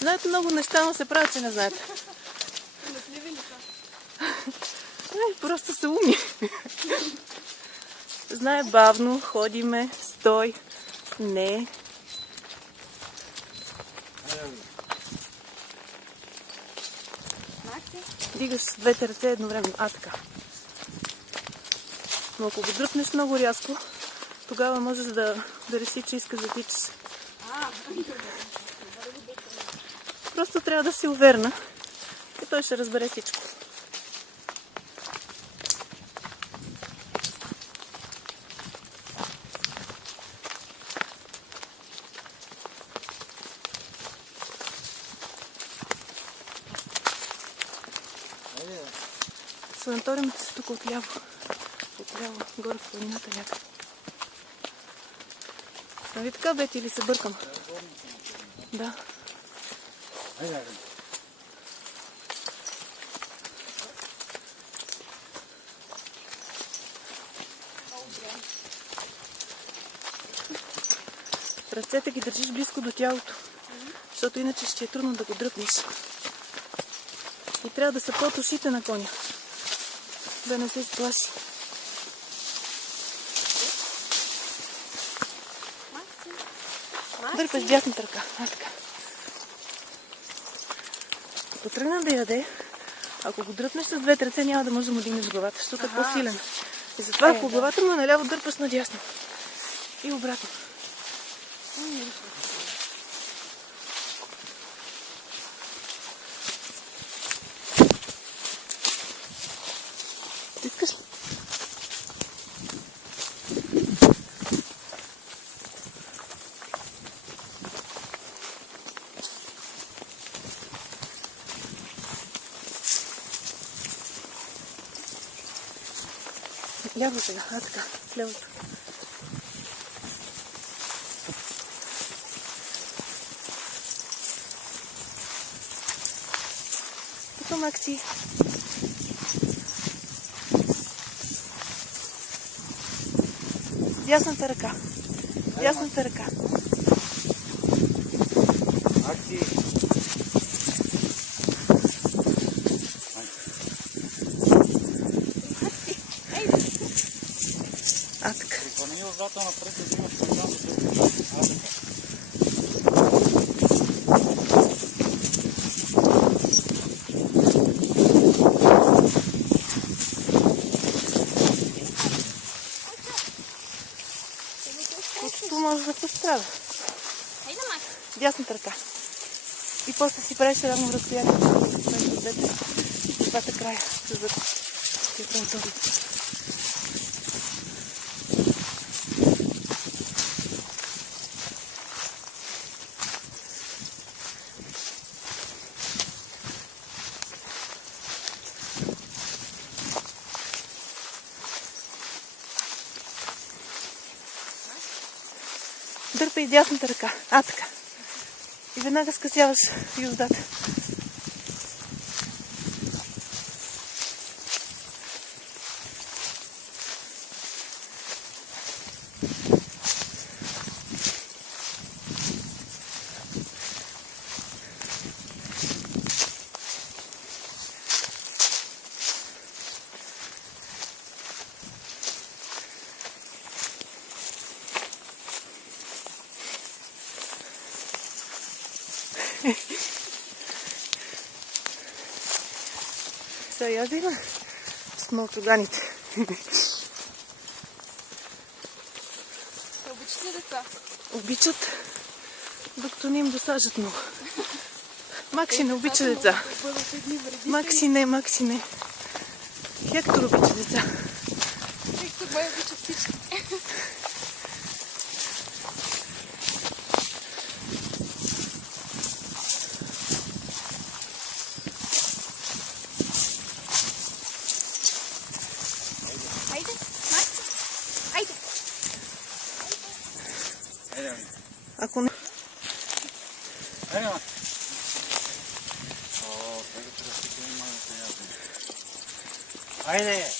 Знаете много неща, но се правят, че не знаете. Не, просто са умни. Знае бавно, ходиме, стой, не. Дигаш с двете ръце едновременно. Така. Но ако го дръпнеш много рязко, тогава можеш да реши, че искаш да тичаш. Просто трябва да си уверена и той ще разбере всичко. Санаториумите са тук отляво. Отляво, горе в планината някъде. Нали така, Бети, или се бъркам? Да. Ръцете ги държиш близко до тялото, защото иначе ще е трудно да го дръпнеш. И трябва да са под ушите на коня, да не се изплаши. Дърпаш дясната ръка. Така. Ако тръгна да яде, ако го дръпнеш с двете ръце, няма да можеш да му дигнеш главата, защото е по-силен. И затова, ако главата му е наляво, дърпаш надясно. И обратно. Искаш ли? Ляво сега, така, лявото. Тук, Макси. Дясната ръка. Дясната ръка. Макси. Така. Припълни обратно напред, да имаш по-там да се... Тук може да се справя. Дясната ръка. И после си правиш равно разстояние между двете и двата края. За да ти е удобно. Дърпай дясната ръка. Така. И веднага скъсяваш юздата. Сега я да има с мълчуганите. Обичат ли деца? Обичат, докато не им досажат много. Макси не обича деца. Макси не. Хектор обича деца. Хектор бай обича всички. Айде, Макси, айде. Ако не... Айде, Макси. О, това е да се разпитаме малко. Айде!